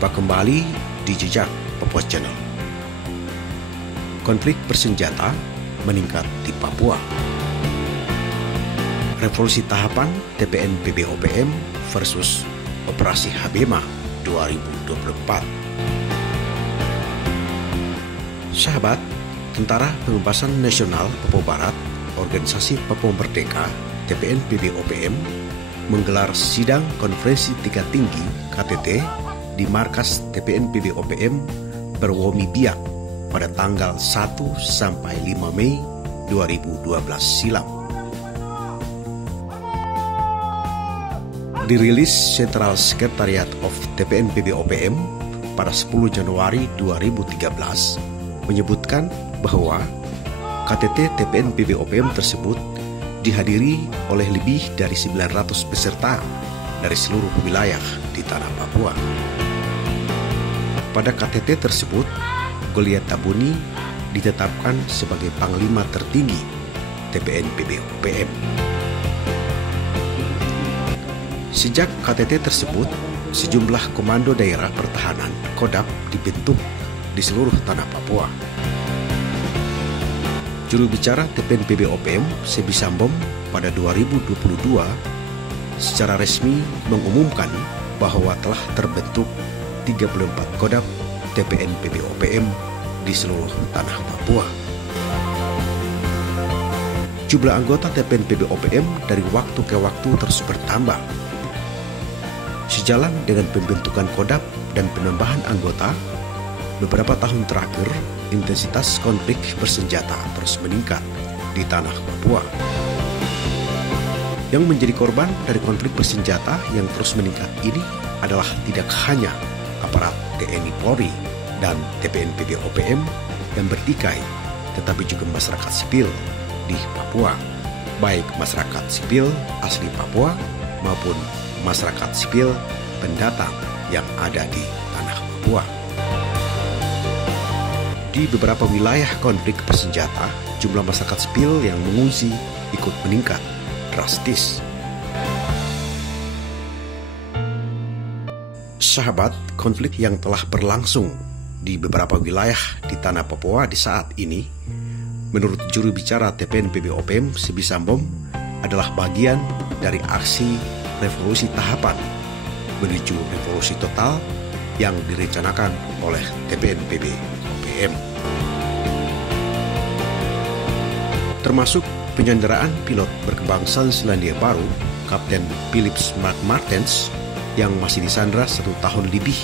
Jumpa kembali di Jejak Papua Channel. Konflik bersenjata meningkat di Papua. Revolusi tahapan TPN PB-OPM versus Operasi Habema 2024. Sahabat, Tentara Pembebasan Nasional Papua Barat, Organisasi Papua Merdeka, TPN PB-OPM, menggelar sidang konferensi tingkat tinggi KTT di markas TPN PB-OPM Berwomi Biak pada tanggal 1 sampai 5 Mei 2012 silam. Dirilis Central Secretariat of TPN PB-OPM pada 10 Januari 2013 menyebutkan bahwa KTT TPN PB-OPM tersebut dihadiri oleh lebih dari 900 peserta dari seluruh wilayah di tanah Papua. Pada KTT tersebut, Goliat Tabuni ditetapkan sebagai Panglima tertinggi TPN PB-OPM. Sejak KTT tersebut, sejumlah komando daerah pertahanan Kodap dibentuk di seluruh tanah Papua. Juru bicara TPN PB-OPM Sebi Sambom pada 2022 secara resmi mengumumkan bahwa telah terbentuk 34 Kodap TPN PB-OPM di seluruh tanah Papua. Jumlah anggota TPN PB-OPM dari waktu ke waktu terus bertambah. Sejalan dengan pembentukan Kodap dan penambahan anggota, beberapa tahun terakhir intensitas konflik bersenjata terus meningkat di tanah Papua. Yang menjadi korban dari konflik bersenjata yang terus meningkat ini adalah tidak hanya aparat TNI Polri dan TPN PB-OPM yang bertikai, tetapi juga masyarakat sipil di Papua, baik masyarakat sipil asli Papua maupun masyarakat sipil pendatang yang ada di tanah Papua. Di beberapa wilayah konflik bersenjata, jumlah masyarakat sipil yang mengungsi ikut meningkat drastis. Sahabat, konflik yang telah berlangsung di beberapa wilayah di tanah Papua di saat ini, menurut juru bicara TPN PB-OPM Sebi Sambom, adalah bagian dari aksi revolusi tahapan menuju revolusi total yang direncanakan oleh TPN PB-OPM. Termasuk penyanderaan pilot berkebangsaan Selandia Baru, Kapten Philip Mark Martens, yang masih disandra 1 tahun lebih,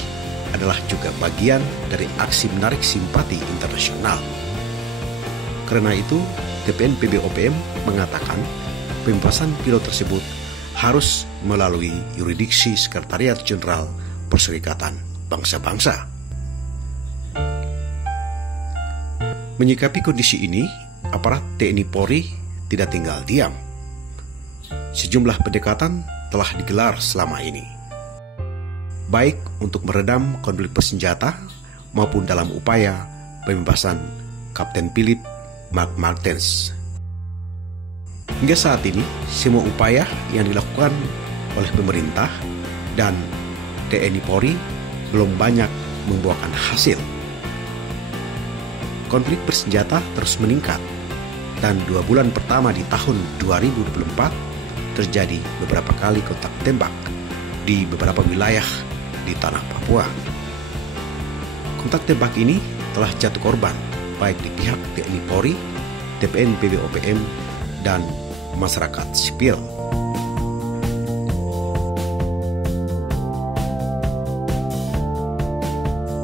adalah juga bagian dari aksi menarik simpati internasional. Karena itu, TPN PB-OPM mengatakan pembebasan pilot tersebut harus melalui yurisdiksi Sekretariat Jenderal Perserikatan Bangsa-Bangsa. Menyikapi kondisi ini, aparat TNI Polri tidak tinggal diam. Sejumlah pendekatan telah digelar selama ini, baik untuk meredam konflik bersenjata maupun dalam upaya pembebasan Kapten Philip Mark Martens. Hingga saat ini, semua upaya yang dilakukan oleh pemerintah dan TNI Polri belum banyak membuahkan hasil. Konflik bersenjata terus meningkat, dan 2 bulan pertama di tahun 2024 terjadi beberapa kali kontak tembak di beberapa wilayah di tanah Papua. Kontak tembak ini telah jatuh korban baik di pihak TNI Polri, TPN PB-OPM, dan masyarakat sipil.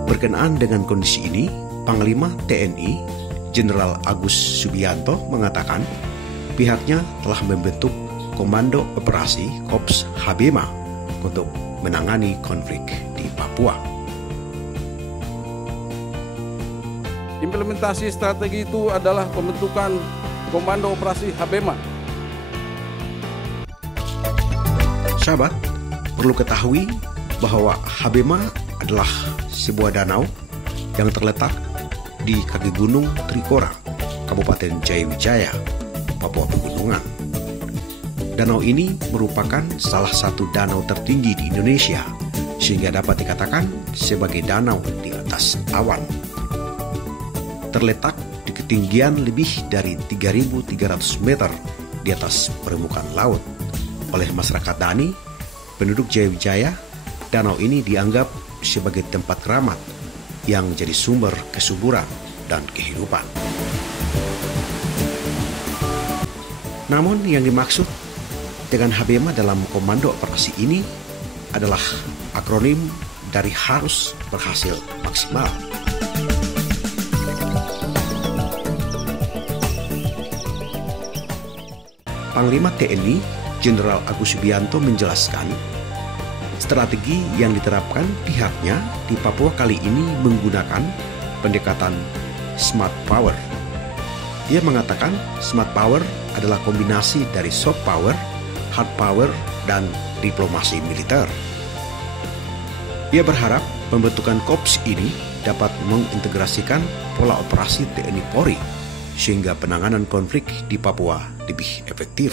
Berkenaan dengan kondisi ini, Panglima TNI Jenderal Agus Subianto mengatakan pihaknya telah membentuk Komando Operasi Kops Habema untuk menangani konflik di Papua. Implementasi strategi itu adalah pembentukan Komando Operasi Habema. Sahabat, perlu ketahui bahwa Habema adalah sebuah danau yang terletak di kaki Gunung Trikora, Kabupaten Jayawijaya, Papua Pegunungan. Danau ini merupakan salah satu danau tertinggi di Indonesia sehingga dapat dikatakan sebagai danau di atas awan. Terletak di ketinggian lebih dari 3.300 meter di atas permukaan laut. Oleh masyarakat Dani, penduduk Jayawijaya, danau ini dianggap sebagai tempat keramat yang jadi sumber kesuburan dan kehidupan. Namun yang dimaksud dengan Habema dalam komando operasi ini adalah akronim dari harus berhasil maksimal. Panglima TNI Jenderal Agus Subianto menjelaskan strategi yang diterapkan pihaknya di Papua kali ini menggunakan pendekatan smart power. Ia mengatakan smart power adalah kombinasi dari soft power, hard power, dan diplomasi militer. Ia berharap pembentukan Korps ini dapat mengintegrasikan pola operasi TNI Polri sehingga penanganan konflik di Papua lebih efektif.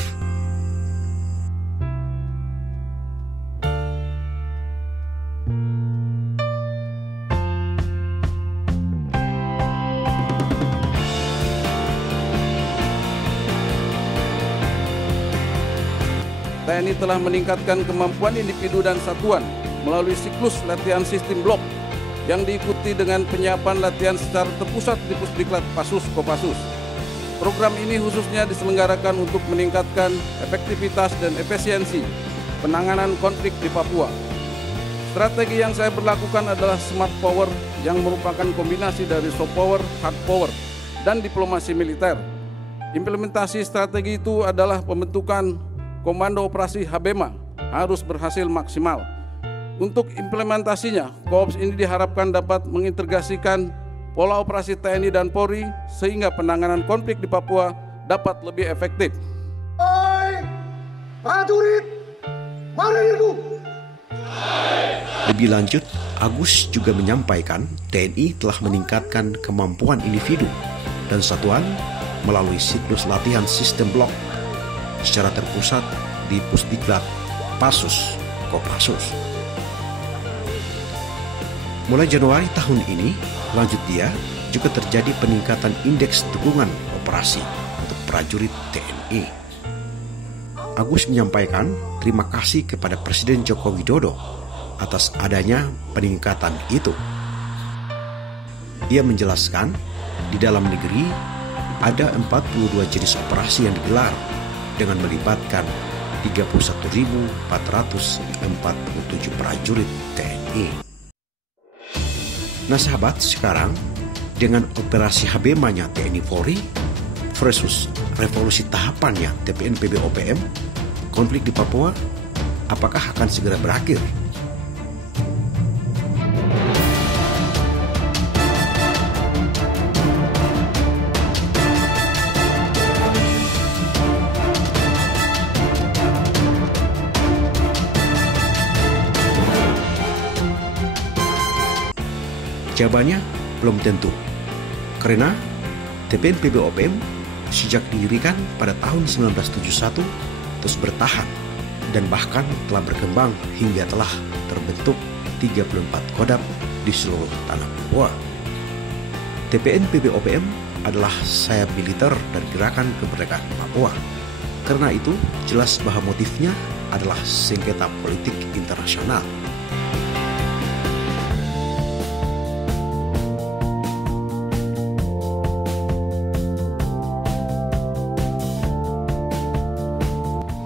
TNI telah meningkatkan kemampuan individu dan satuan melalui siklus latihan sistem blok yang diikuti dengan penyiapan latihan secara terpusat di Pusdiklat Pasus Kopassus. Program ini khususnya diselenggarakan untuk meningkatkan efektivitas dan efisiensi penanganan konflik di Papua. Strategi yang saya berlakukan adalah smart power yang merupakan kombinasi dari soft power, hard power, dan diplomasi militer. Implementasi strategi itu adalah pembentukan Komando Operasi Habema harus berhasil maksimal. Untuk implementasinya, Korps ini diharapkan dapat mengintegrasikan pola operasi TNI dan Polri sehingga penanganan konflik di Papua dapat lebih efektif. Hai, prajurit, marinirku. Lebih lanjut, Agus juga menyampaikan TNI telah meningkatkan kemampuan individu dan satuan melalui siklus latihan sistem blok secara terpusat di Pusdiklat Pasus Kopassus. Mulai Januari tahun ini, lanjut dia, juga terjadi peningkatan indeks dukungan operasi untuk prajurit TNI. Agus menyampaikan terima kasih kepada Presiden Joko Widodo atas adanya peningkatan itu. Ia menjelaskan di dalam negeri ada 42 jenis operasi yang digelar dengan melibatkan 31.447 prajurit TNI. Nah sahabat, sekarang dengan operasi Habemanya TNI Polri versus revolusi tahapannya TPN PB OPM, konflik di Papua apakah akan segera berakhir? Jawabannya belum tentu, karena TPN PB OPM sejak didirikan pada tahun 1971 terus bertahan dan bahkan telah berkembang hingga telah terbentuk 34 kodam di seluruh tanah Papua. TPN PB OPM adalah sayap militer dan gerakan kemerdekaan Papua. Karena itu jelas bahwa motifnya adalah sengketa politik internasional.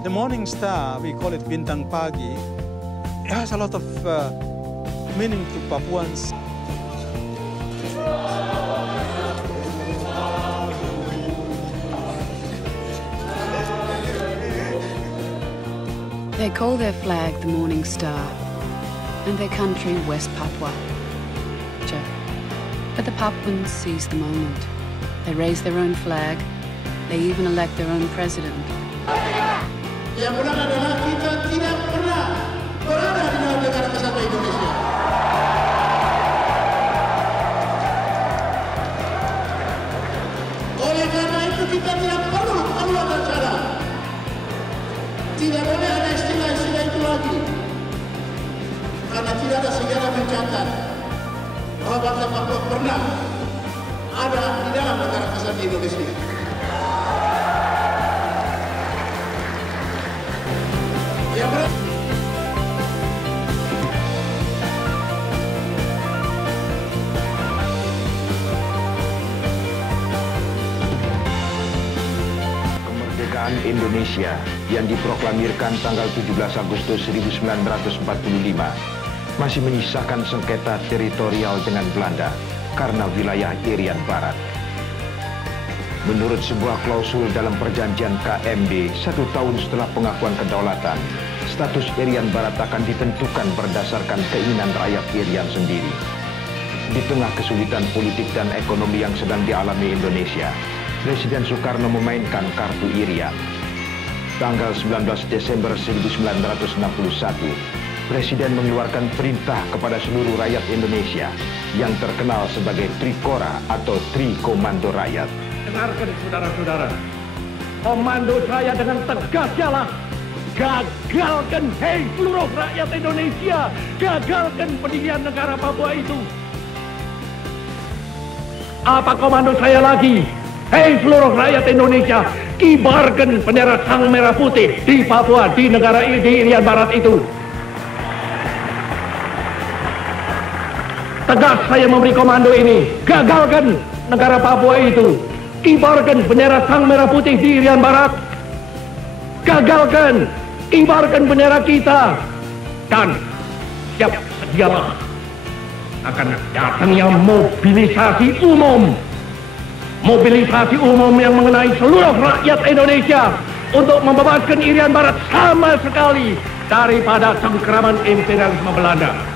The Morning Star, we call it Bintang Pagi, it has a lot of meaning to Papuans. They call their flag the Morning Star and their country West Papua. But the Papuans seize the moment. They raise their own flag. They even elect their own president. Yang benar adalah kita tidak pernah berada di dalam negara kesatuan Indonesia. Oleh karena itu kita tidak perlu keluar dari sana. Tidak boleh ada istilah-istilah itu lagi. karena tidak ada sejarah mencatat bahwa bangsa Papua pernah ada di dalam negara kesatuan Indonesia. Yang kemerdekaan Indonesia yang diproklamirkan tanggal 17 Agustus 1945 masih menyisakan sengketa teritorial dengan Belanda karena wilayah Irian Barat. Menurut sebuah klausul dalam perjanjian KMB 1 tahun setelah pengakuan kedaulatan, status Irian Barat akan ditentukan berdasarkan keinginan rakyat Irian sendiri. Di tengah kesulitan politik dan ekonomi yang sedang dialami Indonesia, Presiden Soekarno memainkan kartu Irian. Tanggal 19 Desember 1961, Presiden mengeluarkan perintah kepada seluruh rakyat Indonesia yang terkenal sebagai Trikora atau Tri Komando Rakyat. Dengarkan saudara-saudara, komando saya dengan tegas ialah gagalkan, hei seluruh rakyat Indonesia, gagalkan pendirian negara Papua itu. Apa komando saya lagi? Hei seluruh rakyat Indonesia, kibarkan bendera Sang Merah Putih di Papua, di negara di Irian Barat itu. Tegas saya memberi komando ini, gagalkan negara Papua itu. Kibarkan bendera Sang Merah Putih di Irian Barat. Gagalkan, kibarkan bendera kita. Dan siap sedialah akan datangnya mobilisasi umum. Mobilisasi umum yang mengenai seluruh rakyat Indonesia untuk membebaskan Irian Barat sama sekali daripada cengkeraman imperialisme Belanda.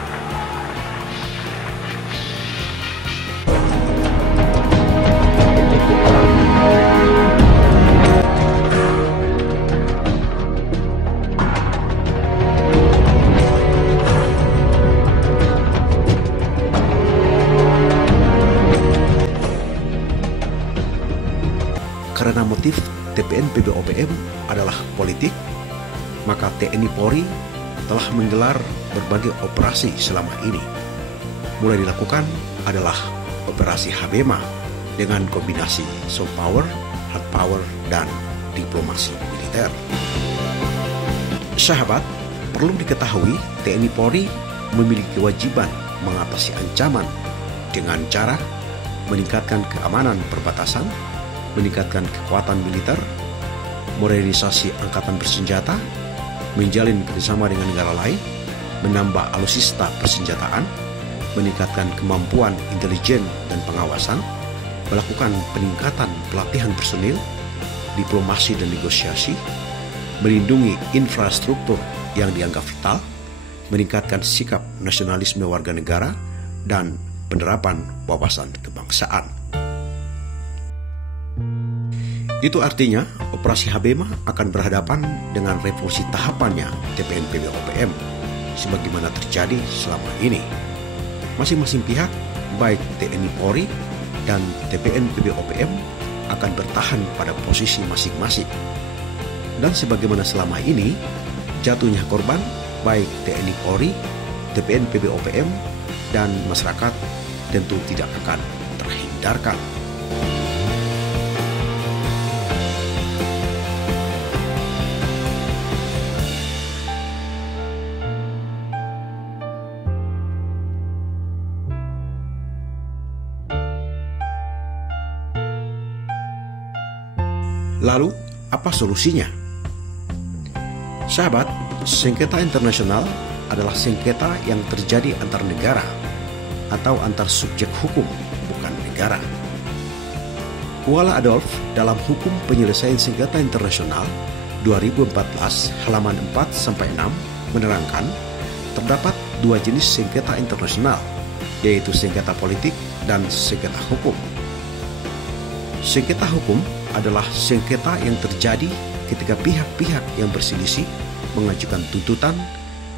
Karena motif TPN PB-OPM adalah politik, maka TNI Polri telah menggelar berbagai operasi selama ini. Mulai dilakukan adalah operasi Habema dengan kombinasi soft power, hard power, dan diplomasi militer. Sahabat, perlu diketahui TNI Polri memiliki kewajiban mengatasi ancaman dengan cara meningkatkan keamanan perbatasan, meningkatkan kekuatan militer, modernisasi angkatan bersenjata, menjalin kerjasama dengan negara lain, menambah alutsista persenjataan, meningkatkan kemampuan intelijen dan pengawasan, melakukan peningkatan pelatihan personil, diplomasi dan negosiasi, melindungi infrastruktur yang dianggap vital, meningkatkan sikap nasionalisme warga negara, dan penerapan wawasan kebangsaan. Itu artinya operasi Habema akan berhadapan dengan revolusi tahapannya TPN PB-OPM sebagaimana terjadi selama ini. Masing-masing pihak, baik TNI Polri dan TPN PB-OPM, akan bertahan pada posisi masing-masing. Dan sebagaimana selama ini, jatuhnya korban baik TNI Polri, TPN PB-OPM, dan masyarakat tentu tidak akan terhindarkan. Lalu, apa solusinya? Sahabat, sengketa internasional adalah sengketa yang terjadi antar negara atau antar subjek hukum, bukan negara. Kuala Adolf dalam Hukum Penyelesaian Sengketa Internasional 2014 halaman 4-6 menerangkan terdapat dua jenis sengketa internasional, yaitu sengketa politik dan sengketa hukum. Sengketa hukum adalah sengketa yang terjadi ketika pihak-pihak yang berselisih mengajukan tuntutan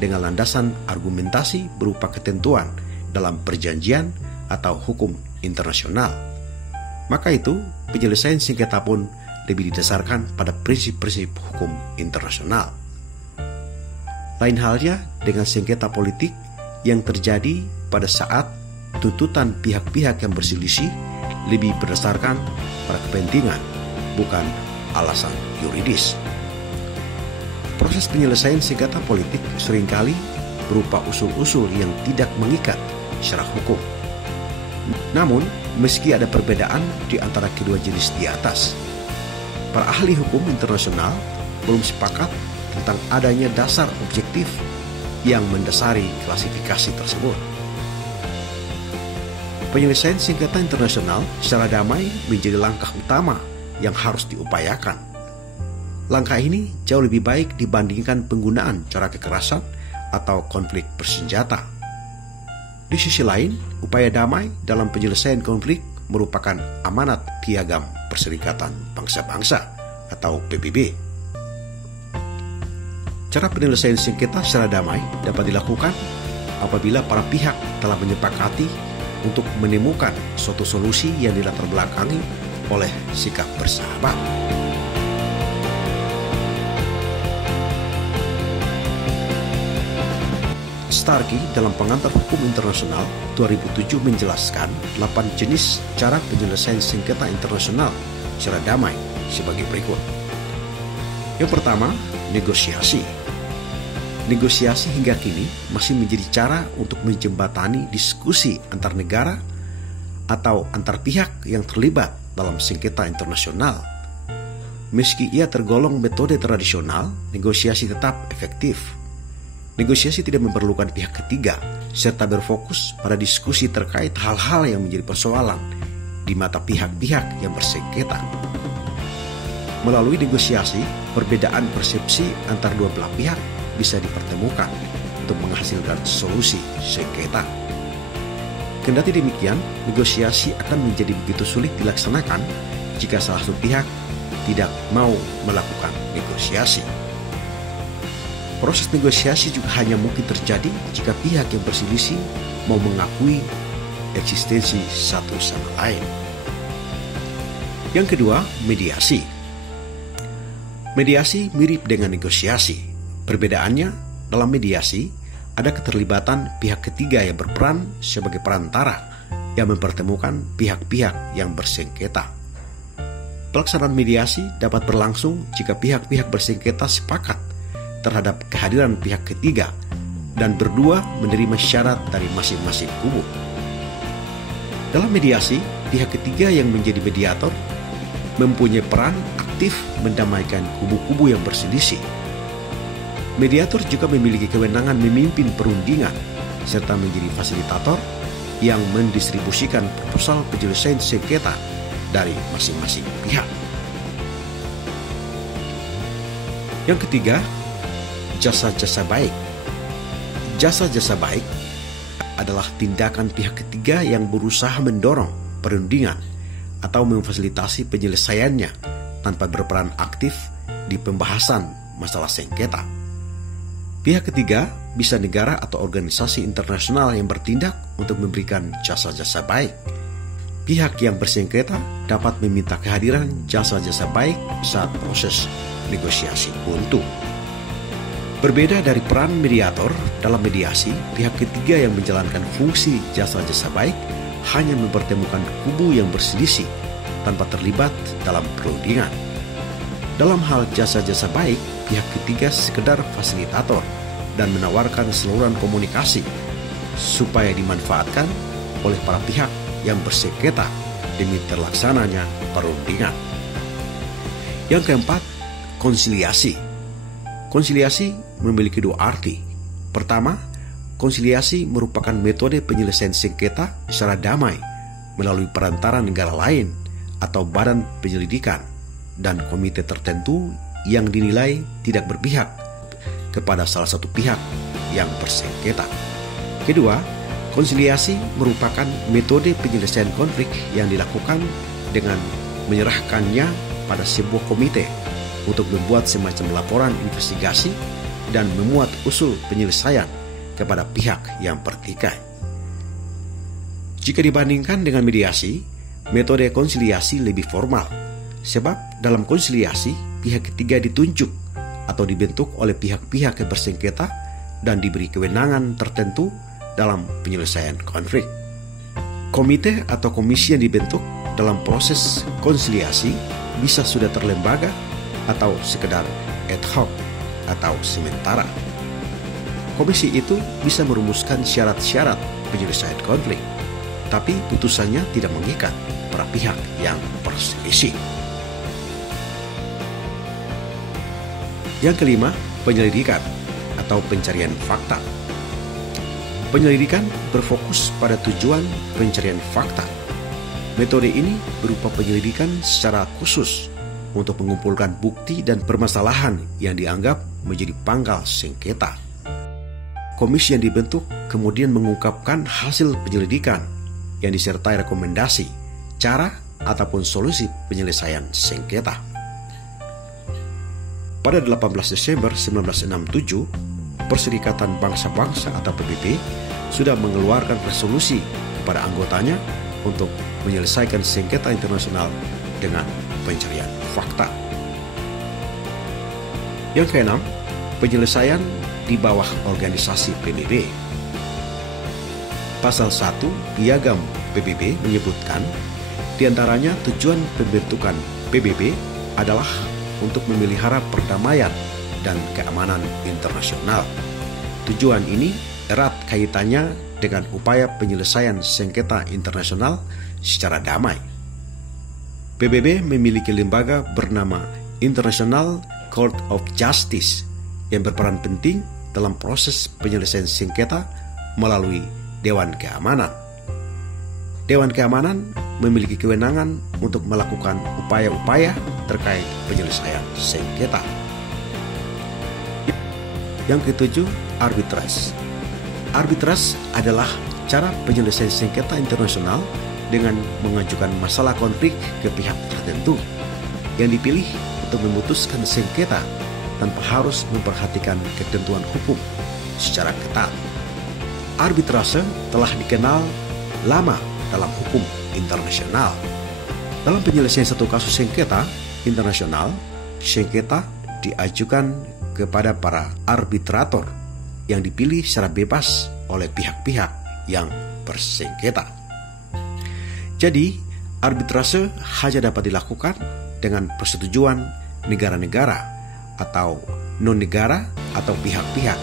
dengan landasan argumentasi berupa ketentuan dalam perjanjian atau hukum internasional. Maka itu, penyelesaian sengketa pun lebih didasarkan pada prinsip-prinsip hukum internasional. Lain halnya dengan sengketa politik yang terjadi pada saat tuntutan pihak-pihak yang berselisih lebih berdasarkan pada kepentingan, bukan alasan yuridis. Proses penyelesaian sengketa politik seringkali berupa usul-usul yang tidak mengikat secara hukum. Namun, meski ada perbedaan di antara kedua jenis di atas, para ahli hukum internasional belum sepakat tentang adanya dasar objektif yang mendasari klasifikasi tersebut. Penyelesaian sengketa internasional secara damai menjadi langkah utama yang harus diupayakan. Langkah ini jauh lebih baik dibandingkan penggunaan cara kekerasan atau konflik bersenjata. Di sisi lain, upaya damai dalam penyelesaian konflik merupakan amanat Piagam Perserikatan Bangsa-Bangsa atau PBB. Cara penyelesaian sengketa secara damai dapat dilakukan apabila para pihak telah menyepakati untuk menemukan suatu solusi yang dilatar belakangi oleh sikap bersahabat. Starkey dalam Pengantar Hukum Internasional 2007 menjelaskan 8 jenis cara penyelesaian sengketa internasional secara damai sebagai berikut. Yang pertama, negosiasi. Negosiasi hingga kini masih menjadi cara untuk menjembatani diskusi antar negara atau antar pihak yang terlibat dalam sengketa internasional. Meski ia tergolong metode tradisional, negosiasi tetap efektif. Negosiasi tidak memerlukan pihak ketiga, serta berfokus pada diskusi terkait hal-hal yang menjadi persoalan di mata pihak-pihak yang bersengketa. Melalui negosiasi, perbedaan persepsi antar dua belah pihak bisa dipertemukan untuk menghasilkan solusi sengketa. Kendati demikian, negosiasi akan menjadi begitu sulit dilaksanakan jika salah satu pihak tidak mau melakukan negosiasi. Proses negosiasi juga hanya mungkin terjadi jika pihak yang berselisih mau mengakui eksistensi satu sama lain. Yang kedua, mediasi. Mediasi mirip dengan negosiasi. Perbedaannya, dalam mediasi ada keterlibatan pihak ketiga yang berperan sebagai perantara yang mempertemukan pihak-pihak yang bersengketa. Pelaksanaan mediasi dapat berlangsung jika pihak-pihak bersengketa sepakat terhadap kehadiran pihak ketiga dan berdua menerima syarat dari masing-masing kubu. Dalam mediasi, pihak ketiga yang menjadi mediator mempunyai peran aktif mendamaikan kubu-kubu yang berselisih. Mediator juga memiliki kewenangan memimpin perundingan serta menjadi fasilitator yang mendistribusikan proposal penyelesaian sengketa dari masing-masing pihak. Yang ketiga, jasa-jasa baik. Jasa-jasa baik adalah tindakan pihak ketiga yang berusaha mendorong perundingan atau memfasilitasi penyelesaiannya tanpa berperan aktif di pembahasan masalah sengketa. Pihak ketiga bisa negara atau organisasi internasional yang bertindak untuk memberikan jasa-jasa baik. Pihak yang bersengketa dapat meminta kehadiran jasa-jasa baik saat proses negosiasi buntu. Berbeda dari peran mediator dalam mediasi, pihak ketiga yang menjalankan fungsi jasa-jasa baik hanya mempertemukan kubu yang berselisih tanpa terlibat dalam perundingan. Dalam hal jasa-jasa baik, pihak ketiga sekedar fasilitator dan menawarkan saluran komunikasi supaya dimanfaatkan oleh para pihak yang bersengketa demi terlaksananya perundingan. Yang keempat, konsiliasi. Konsiliasi memiliki dua arti. Pertama, konsiliasi merupakan metode penyelesaian sengketa secara damai melalui perantara negara lain atau badan penyelidikan dan komite tertentu yang dinilai tidak berpihak kepada salah satu pihak yang bersengketa. Kedua, konsiliasi merupakan metode penyelesaian konflik yang dilakukan dengan menyerahkannya pada sebuah komite untuk membuat semacam laporan investigasi dan memuat usul penyelesaian kepada pihak yang bertikai. Jika dibandingkan dengan mediasi, metode konsiliasi lebih formal, sebab dalam konsiliasi pihak ketiga ditunjuk atau dibentuk oleh pihak-pihak yang bersengketa dan diberi kewenangan tertentu dalam penyelesaian konflik. Komite atau komisi yang dibentuk dalam proses konsiliasi bisa sudah terlembaga atau sekedar ad hoc atau sementara. Komisi itu bisa merumuskan syarat-syarat penyelesaian konflik, tapi putusannya tidak mengikat para pihak yang berselisih. Yang kelima, penyelidikan atau pencarian fakta. Penyelidikan berfokus pada tujuan pencarian fakta. Metode ini berupa penyelidikan secara khusus untuk mengumpulkan bukti dan permasalahan yang dianggap menjadi pangkal sengketa. Komisi yang dibentuk kemudian mengungkapkan hasil penyelidikan yang disertai rekomendasi, cara ataupun solusi penyelesaian sengketa. Pada 18 Desember 1967, Perserikatan Bangsa-Bangsa atau PBB sudah mengeluarkan resolusi kepada anggotanya untuk menyelesaikan sengketa internasional dengan pencarian fakta. Yang keenam, penyelesaian di bawah organisasi PBB. Pasal 1 Piagam PBB menyebutkan, di antaranya tujuan pembentukan PBB adalah untuk memelihara perdamaian dan keamanan internasional. Tujuan ini erat kaitannya dengan upaya penyelesaian sengketa internasional secara damai. PBB memiliki lembaga bernama International Court of Justice yang berperan penting dalam proses penyelesaian sengketa melalui Dewan Keamanan. Dewan Keamanan memiliki kewenangan untuk melakukan upaya-upaya terkait penyelesaian sengketa. Yang ketujuh, arbitrase. Arbitrase adalah cara penyelesaian sengketa internasional dengan mengajukan masalah konflik ke pihak tertentu yang dipilih untuk memutuskan sengketa tanpa harus memperhatikan ketentuan hukum secara ketat. Arbitrase telah dikenal lama dalam hukum internasional. Dalam penyelesaian satu kasus sengketa internasional, sengketa diajukan kepada para arbitrator yang dipilih secara bebas oleh pihak-pihak yang bersengketa. Jadi, arbitrase hanya dapat dilakukan dengan persetujuan negara-negara atau non-negara atau pihak-pihak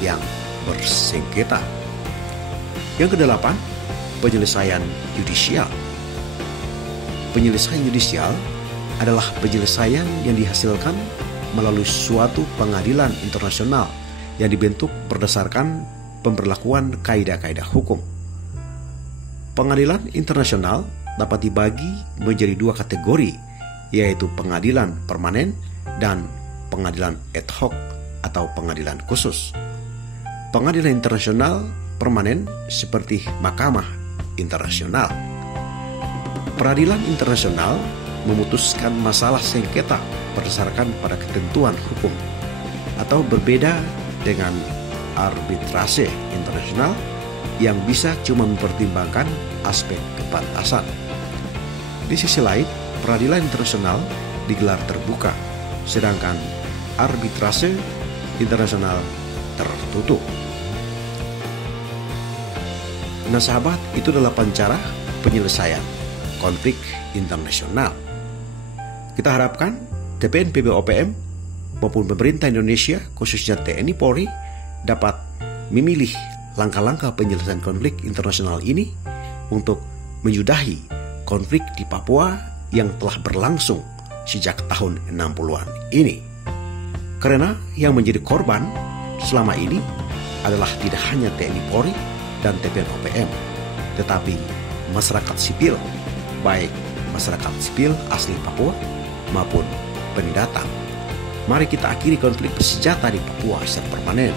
yang bersengketa. Yang kedelapan, penyelesaian yudisial. Penyelesaian yudisial adalah penyelesaian yang dihasilkan melalui suatu pengadilan internasional yang dibentuk berdasarkan pemberlakuan kaidah-kaidah hukum. Pengadilan internasional dapat dibagi menjadi dua kategori, yaitu pengadilan permanen dan pengadilan ad hoc atau pengadilan khusus. Pengadilan internasional permanen seperti Mahkamah Internasional. Peradilan internasional memutuskan masalah sengketa berdasarkan pada ketentuan hukum, atau berbeda dengan arbitrase internasional yang bisa cuma mempertimbangkan aspek kepantasan. Di sisi lain, peradilan internasional digelar terbuka, sedangkan arbitrase internasional tertutup. Nah sahabat, itu 8 cara penyelesaian konflik internasional. Kita harapkan TPN PBOPM maupun pemerintah Indonesia, khususnya TNI Polri, dapat memilih langkah-langkah penyelesaian konflik internasional ini untuk menyudahi konflik di Papua yang telah berlangsung sejak tahun 60-an ini. Karena yang menjadi korban selama ini adalah tidak hanya TNI Polri dan TPN OPM, tetapi masyarakat sipil, baik masyarakat sipil asli Papua maupun pendatang. Mari kita akhiri konflik bersenjata di Papua secara permanen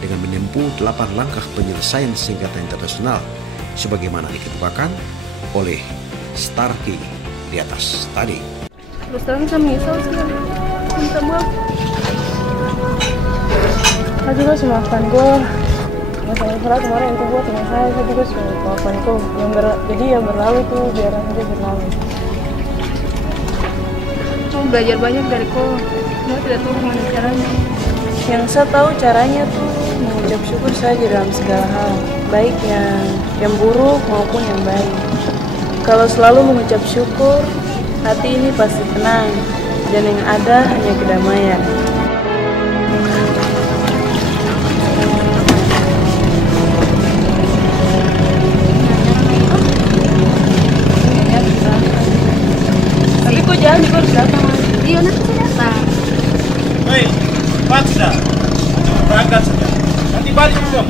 dengan menempuh 8 langkah penyelesaian sengketa internasional sebagaimana dikemukakan oleh Starkey di atas tadi. Terus terang saya menyesal sih, minta maaf. Saya juga sudah maafkan gue. Masalah kemarin yang buat dengan saya juga sudah maafkan kau. Jadi yang berlalu tuh biar aja berlalu. Mau belajar banyak dari kau. Saya tidak tahu gimana caranya. Yang saya tahu caranya tuh mengucap syukur saja dalam segala hal. baik yang buruk maupun yang baik. Kalau selalu mengucap syukur, hati ini pasti tenang, dan yang ada hanya kedamaian. Tapi kok jangan juga harus datang, Mas. Iya, nanti saya datang. Baik, paksa. Berangkat saja. Nanti balik dong.